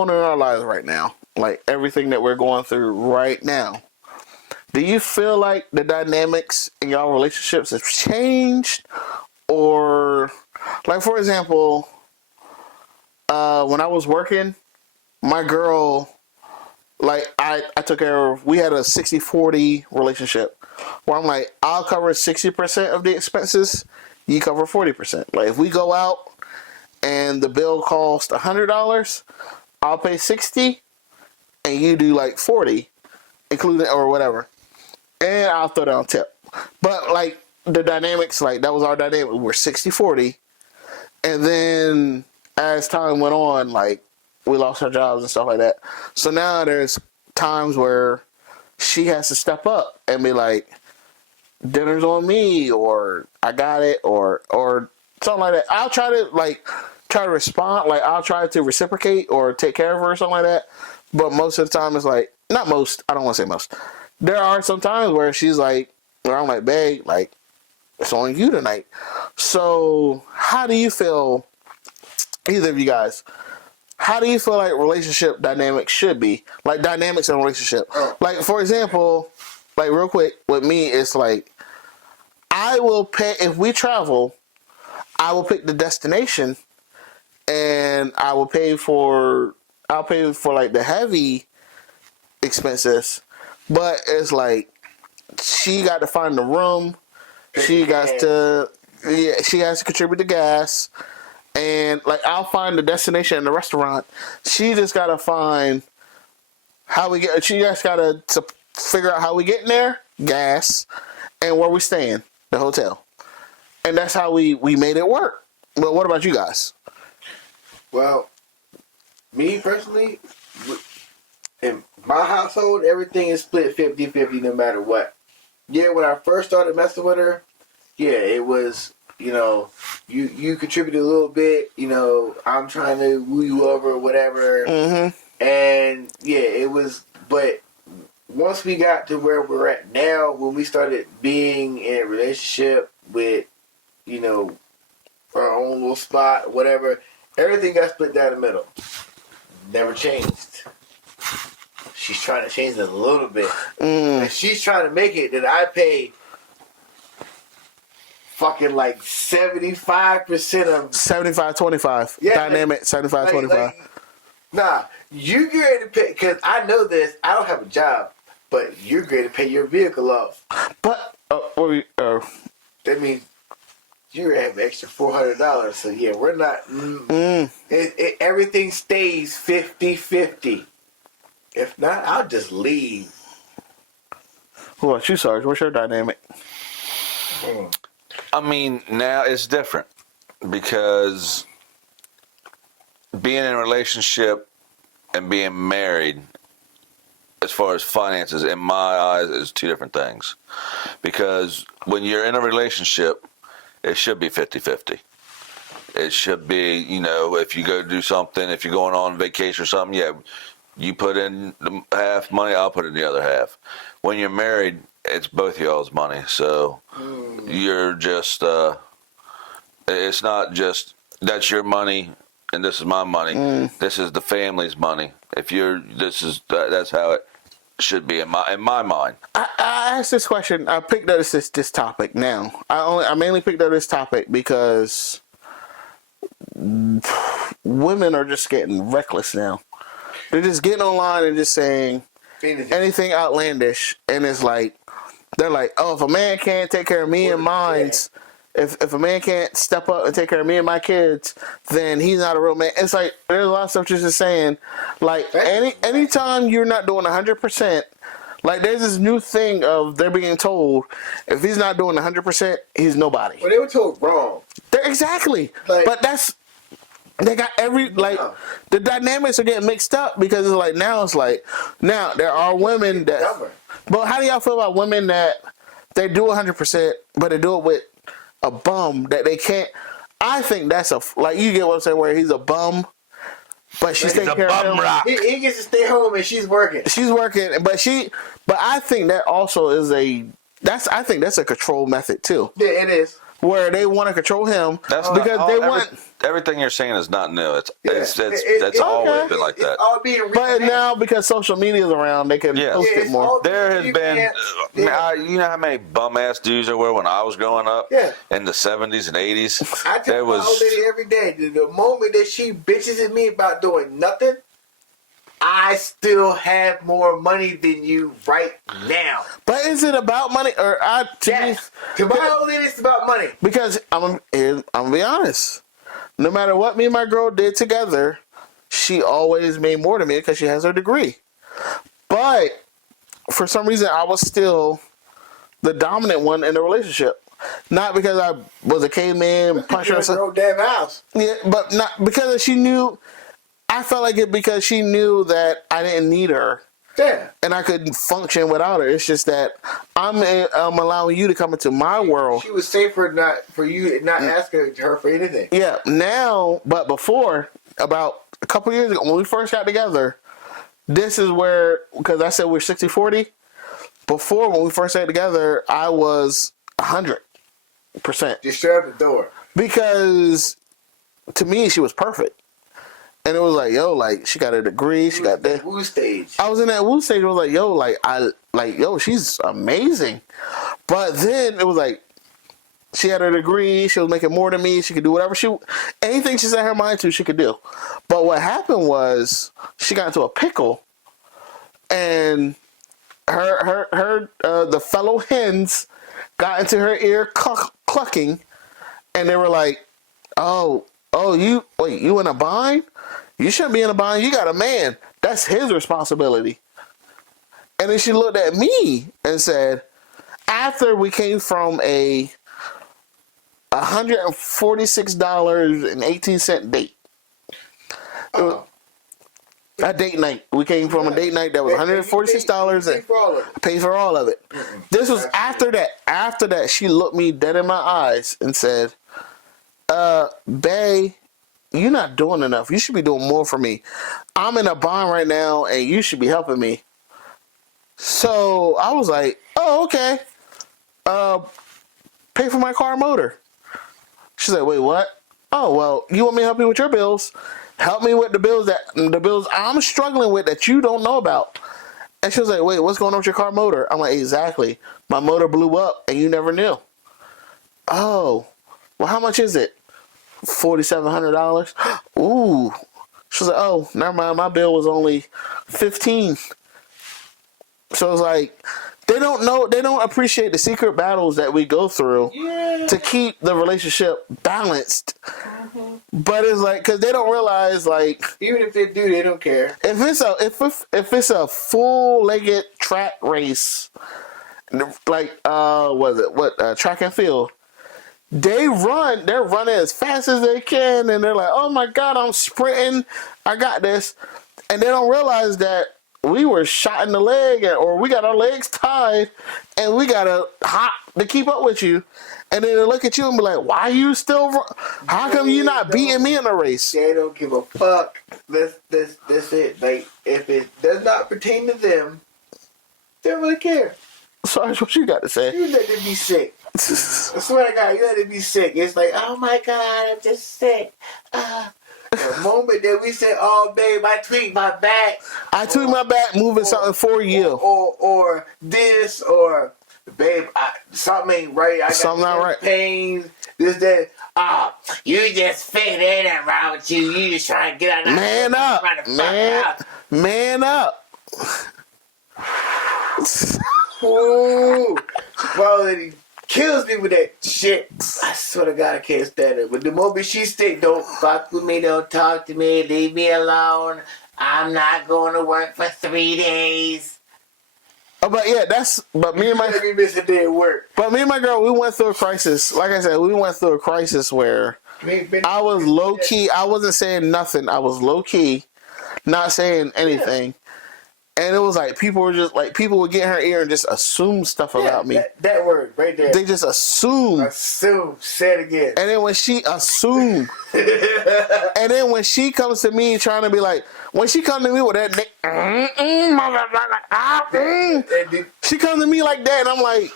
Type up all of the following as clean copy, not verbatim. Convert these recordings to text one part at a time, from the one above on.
on in our lives right now, like everything that we're going through right now, do you feel like the dynamics in y'all relationships have changed? Or, like, for example, when I was working, my girl, like, I took care of, we had a 60-40 relationship where I'm like, I'll cover 60% of the expenses, you cover 40%. Like, if we go out and the bill costs $100, I'll pay 60 and you do like 40, including, or whatever. And I'll throw down a tip. But, like, the dynamics, like, that was our dynamic. We were 60-40. And then as time went on, like, we lost our jobs and stuff like that. So now there's times where she has to step up and be like, dinner's on me, or I got it, or something like that. I'll try to respond, like, I'll try to reciprocate or take care of her or something like that. But most of the time it's like, not most, I don't want to say most. There are some times where she's like, where I'm like, babe, like, it's on you tonight. So how do you feel, either of you guys, how do you feel like relationship dynamics should be? Like, dynamics in a relationship. Like, for example, like, real quick, with me, it's like, I will pay, if we travel, I will pick the destination and I'll pay for like the heavy expenses. But it's like, she got to find the room. She has to contribute the gas. And, like, I'll find the destination in the restaurant. She just got to find how we get, she just got to figure out how we get in there, gas, and where we staying, the hotel. And that's how we made it work. But what about you guys? Well, me personally, in my household, everything is split 50-50 no matter what. Yeah, when I first started messing with her, yeah, it was, you know, you contributed a little bit, you know, I'm trying to woo you over or whatever. Mm-hmm. And, yeah, it was, but once we got to where we're at now, when we started being in a relationship with, you know, our own little spot, whatever, everything got split down the middle. Never changed. She's trying to change it a little bit. And she's trying to make it that I pay fucking like 75% of 75-25. Yeah, dynamic, 75-25. Like, nah, you get ready to pay, because I know this, I don't have a job, but you're ready to pay your vehicle off. But that means you're gonna have extra $400. So yeah, we're not. Everything stays 50-50. If not, I'll just leave. What about you, Sarge? What's your dynamic? I mean, now it's different because being in a relationship and being married, as far as finances, in my eyes, is two different things. Because when you're in a relationship, it should be 50-50. It should be, you know, if you go do something, if you're going on vacation or something, yeah, you put in the half money, I'll put in the other half. When you're married, it's both y'all's money. So you're just, it's not just, that's your money and this is my money. This is the family's money. If you're, that's how it should be in my mind. I asked this question. I picked up this topic now. I mainly picked up this topic because women are just getting reckless now. They're just getting online and just saying anything outlandish, and it's like, they're like, oh, if a man can't take care of me and mine, if a man can't step up and take care of me and my kids, then he's not a real man. It's like, there's a lot of stuff just saying, like, anytime you're not doing 100%, like, there's this new thing of they're being told, if he's not doing 100%, he's nobody. Well, they were told wrong. Exactly. Like, but that's, they got the dynamics are getting mixed up because it's like, now there are women that, but how do y'all feel about women that they do 100%, but they do it with a bum that they can't? I think that's like, you get what I'm saying, where he's a bum, but she's taking care of him. He gets to stay home and she's working. But I think that also is I think that's a control method too. Yeah, it is. where they want to control him That's because they want. everything you're saying is not new. It's It's always okay. been like that. It's all being But remade. now because social media is around, they can Yes. post Yeah, it it's more. all There has being been, remade. you know how many bum ass dudes there were when I was growing up? Yeah. In the 70s and 80s? I tell my old lady every day, the moment that she bitches at me about doing nothing, I still have more money than you right now. But is it about money or Yes. To my old lady, it's about money. Because I'm gonna be honest. No matter what me and my girl did together, she always made more than me because she has her degree. But for some reason, I was still the dominant one in the relationship. Not because I was a caveman, puncher or something. Damn house. Yeah, but not because she knew. I felt like it because she knew that I didn't need her. Yeah. And I couldn't function without her. It's just that I'm allowing you to come into my world. She was safer not for you not asking her for anything. Yeah, now, but before, about a couple years ago, when we first got together, this is where, because I said we're 60-40. Before, when we first got together, I was 100%. Just shut the door. Because to me, she was perfect. And it was like, yo, like, she got a degree, she got that. Woo stage. I was in that woo stage. It was like, yo, she's amazing. But then it was like, she had her degree. She was making more than me. She could do whatever anything she set her mind to, she could do. But what happened was she got into a pickle, and the fellow hens got into her ear clucking, and they were like, "Oh, you in a bind? You shouldn't be in a bind. You got a man. That's his responsibility." And then she looked at me and said, after we came from a $146.18 date. A date night. We came from a date night that was $146 and paid for all of it. This was after that. After that, she looked me dead in my eyes and said, bae, you're not doing enough. You should be doing more for me. I'm in a bind right now and you should be helping me. So I was like, oh, okay. Pay for my car and motor. She's like, wait, what? Oh, well, you want me to help you with your bills? Help me with the bills I'm struggling with that you don't know about. And she was like, wait, what's going on with your car motor? I'm like, exactly. My motor blew up and you never knew. Oh, well, how much is it? $4,700. Ooh. She was like, oh, never mind. My bill was only $15. So it's like, they don't appreciate the secret battles that we go through to keep the relationship balanced. Mm-hmm. But it's like, because they don't realize, like, even if they do, they don't care. If it's a full-legged track race, like track and field, they're running as fast as they can, and they're like, oh my God, I'm sprinting, I got this. And they don't realize that we were shot in the leg, or we got our legs tied, and we got to hop to keep up with you. And then they look at you and be like, why are you still how come you not beating me in a race? They don't give a fuck. That's it. Like, if it does not pertain to them, they don't really care. Sorry, what you got to say? You let them be sick. I swear to God, you let them be sick. It's like, oh my God, I'm just sick. The moment that we say, oh babe, I tweaked my back. Moving something for you. Or this, or babe, something ain't right. I got something not right. Pains, this, that. You just figured it ain't wrong with you. You just trying to get out of that. Man up. Ooh. Well, he kills me with that shit. I swear to God, I can't stand it. But the moment she stick, don't fuck with me, don't talk to me, leave me alone. I'm not going to work for 3 days. Oh, but yeah, me and my miss a day at work. But me and my girl, we went through a crisis. Like I said, we went through a crisis where I was low key. I wasn't saying nothing. I was low key, not saying anything. And it was like people would get in her ear and just assume stuff about me. That word right there. They just assume. Assume. Say it again. And then when she assumed, and then when she comes to me trying to be like, when she comes to me with that, she comes to me like that, and I'm like,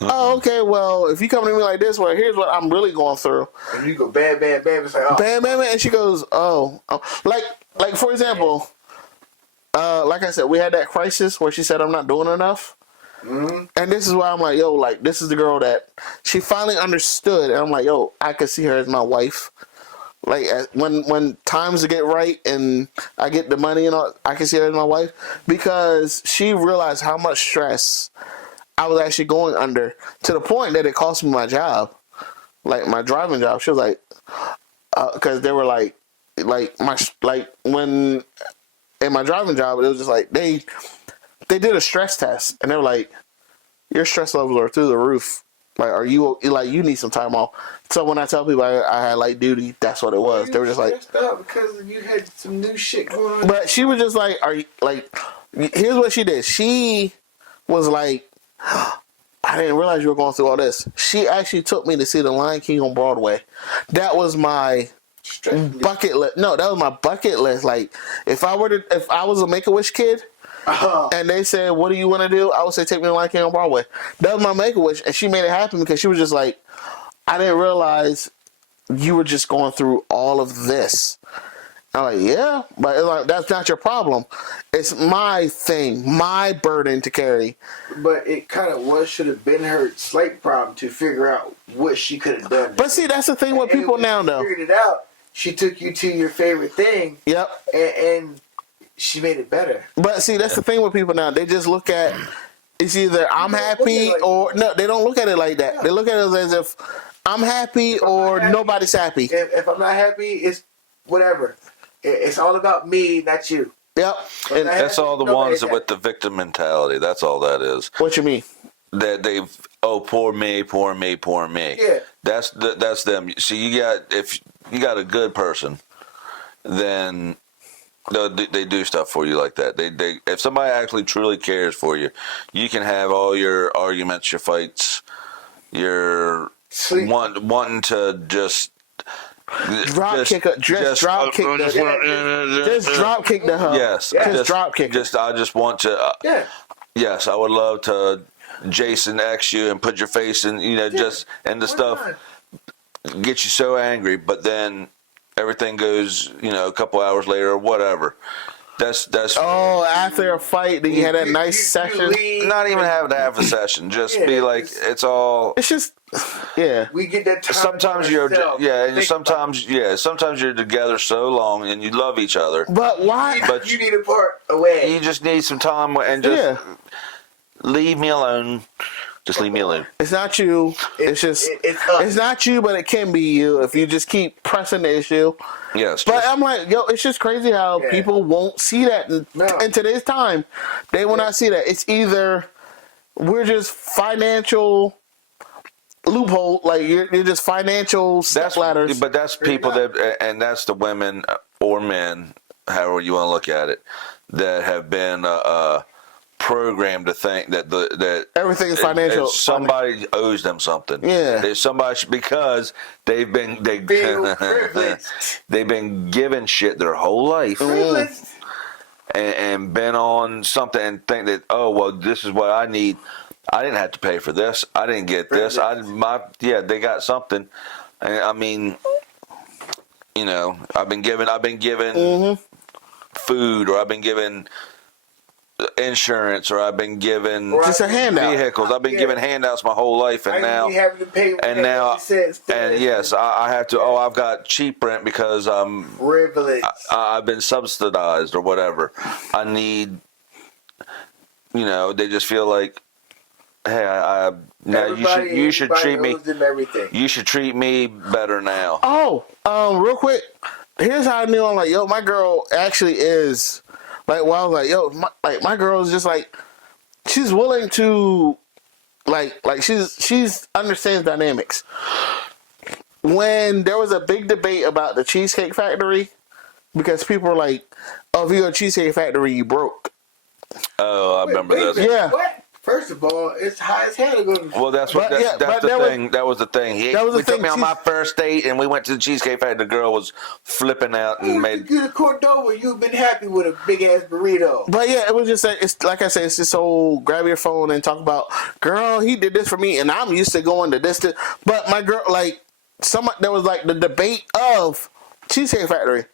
oh, okay, well, if you come to me like this, well, here's what I'm really going through. And you go bam, bam, bam. It's like, oh. Bam, bam, bam. And she goes, oh. Like for example, like I said, we had that crisis where she said, I'm not doing enough. Mm-hmm. And this is why I'm like, yo, like, this is the girl that she finally understood. And I'm like, yo, I could see her as my wife. Like, when times get right and I get the money and all, I can see her as my wife. Because she realized how much stress I was actually going under, to the point that it cost me my job. Like, my driving job. She was like, because they were like when in my driving job, it was just like, they did a stress test. And they were like, your stress levels are through the roof. Like, are you, like, you need some time off. So when I tell people I had light duty, that's what it was. They were just like, because you had some new shit going on. but she was just like, are you, like, here's what she did. She was like, I didn't realize you were going through all this. She actually took me to see The Lion King on Broadway. That was my bucket list. No, that was my bucket list. Like, if I was a Make-A-Wish kid, and they said, what do you want to do? I would say, take me to Lion King on Broadway. That was my Make-A-Wish, and she made it happen because she was just like, I didn't realize you were just going through all of this. I'm like, yeah, but it's like, that's not your problem. It's my thing, my burden to carry. But it kind of should have been her slight problem to figure out what she could have done. But see, that's the thing with people now, though. Figured it out. She took you to your favorite thing. Yep. And she made it better. But see, that's the thing with people now. They just look at, it's either I'm happy or no. They don't look at it like that. Yeah. They look at it as if I'm happy or nobody's happy. If I'm not happy, it's whatever. It's all about me, not you. Yep. And that's all the ones with the victim mentality. That's all that is. What you mean? That they've, oh, poor me, poor me, poor me. Yeah. That's them. See, if you got a good person, then they do stuff for you like that. They if somebody actually truly cares for you, you can have all your arguments, your fights, your wanting to just drop kick the hoe. Yes, just drop kick. I just want to. Yes, I would love to Jason X you and put your face in, just and the stuff get you so angry, but then everything goes, a couple hours later or whatever. That's after a fight, then you had that nice session. Not even having to have a session. Just be like, it's just we get that time. Sometimes sometimes you're together so long and you love each other. But why? But you need a part away. You just need some time and just leave me alone. Just leave me alone. It's not you. It's not you, but it can be you if you just keep pressing the issue. Yes. But I'm like, it's just crazy how people won't see that in today's time. They will not see that. It's either we're just financial loophole, like you're just financial step ladders. But that's people and that's the women or men, however you want to look at it, that have been programmed to think that everything is financial. Somebody owes them something. Yeah, there's somebody because they've been given shit their whole life and been on something and think that this is what I need. I didn't have to pay for this. I didn't get this. They got something. And I mean, I've been given food, or I've been given insurance, or I've been given just a handout. Vehicles. I've been given handouts my whole life, and now I have to. I've got cheap rent because I'm privileged. I've been subsidized or whatever. I need. They just feel like, hey, you should treat me. You should treat me better now. Real quick. Here's how I knew. I'm like, my girl actually is. Like, well, I was like, my girl is just like, she's willing to, like she's understands dynamics. When there was a big debate about the Cheesecake Factory, because people were like, oh, if you go to Cheesecake Factory, you broke. Oh, I remember that. Yeah. What? First of all, it's high as hell to go to. Well, that's what But, yeah, that's but the that was- thing. That was the thing. that was the we took thing, me on my first date, and we went to the Cheesecake Factory. The girl was flipping out and You made. get a Cordova, you've been happy with a big ass burrito. But yeah, it was just like, it's like I said, it's this whole grab your phone and talk about, girl, he did this for me, and I'm used to going to this. But my girl, like, there was like the debate of Cheesecake Factory.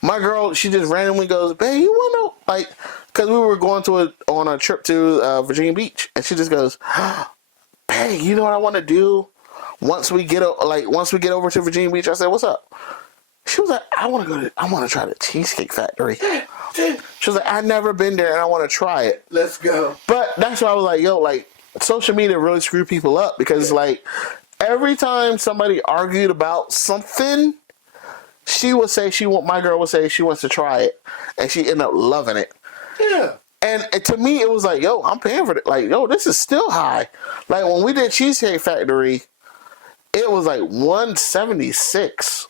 My girl, she just randomly goes, babe, you want to, like, because we were going on a trip to Virginia Beach, and she just goes, babe, you know what I want to do once we get over to Virginia Beach? I said, what's up? She was like, I want to try the Cheesecake Factory. She was like, I've never been there and I want to try it. Let's go. But that's why I was like, yo, like, social media really screwed people up because, like, every time somebody argued about something, my girl would say she wants to try it, and she ended up loving it. Yeah. And to me, it was like, yo, I'm paying for it. Like, yo, this is still high. Like, when we did Cheesecake Factory, it was like $176.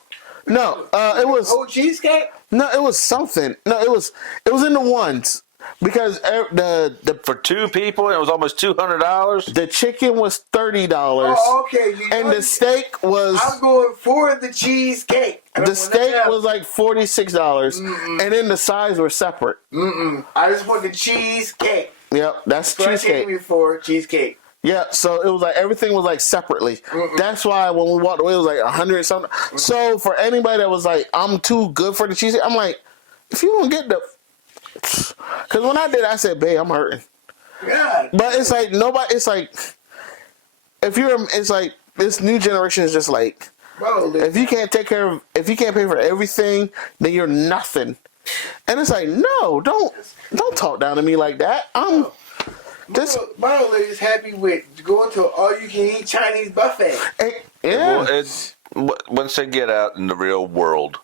No, it was. Whole cheesecake? No, it was something. No, it was in the ones because the For two people, it was almost $200. the chicken was $30. Oh, okay. And the steak was. I'm going for the cheesecake. The steak was like $46, and then the sides were separate. I just want the cheesecake. Yep, that's What I cheesecake. came here for, cheesecake. Yeah, so it was like everything was like separately. That's why when we walked away, it was like 100 something. So for anybody that was like, I'm too good for the cheesecake, I'm like, if you don't get the, because when I did, I said, babe, I'm hurting. God. But it's like nobody. It's like it's like this new generation is just like, Bro, if you can't take care of, if you can't pay for everything, then you're nothing. And it's like, no, don't talk down to me like that. my old lady's happy with going to an all-you-can-eat Chinese buffet. Yeah. Well, once they get out in the real world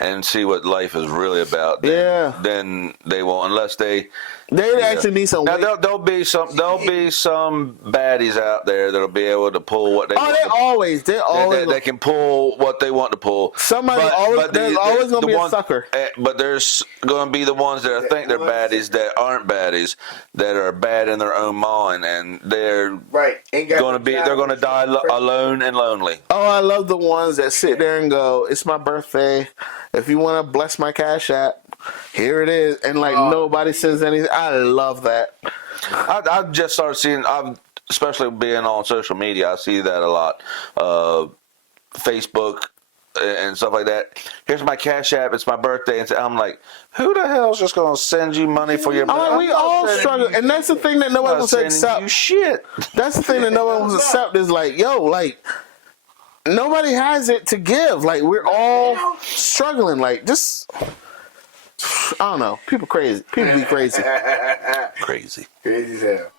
and see what life is really about, then they won't, unless they actually need some. Now weight. there'll be some baddies out there that'll be able to pull what they want. They're always they can pull what they want to pull. There's always gonna be a sucker. But there's gonna be the ones that think they're baddies that aren't baddies, that are bad in their own mind, and they're gonna die alone and lonely. Oh, I love the ones that sit there and go, "It's my birthday. If you want to bless my Cash App, here it is," and like nobody says anything. I love that. I've just started seeing. Especially being on social media, I see that a lot. Facebook and stuff like that. Here's my Cash App. It's my birthday, and I'm like, who the hell's just gonna send you money for your birthday? We all struggle, and that's the thing that nobody wants to accept. Shit. That's the thing that no one wants to accept is like, yo, like nobody has it to give. Like we're all struggling. Like just. I don't know. People crazy. People be crazy. Crazy. Crazy as hell.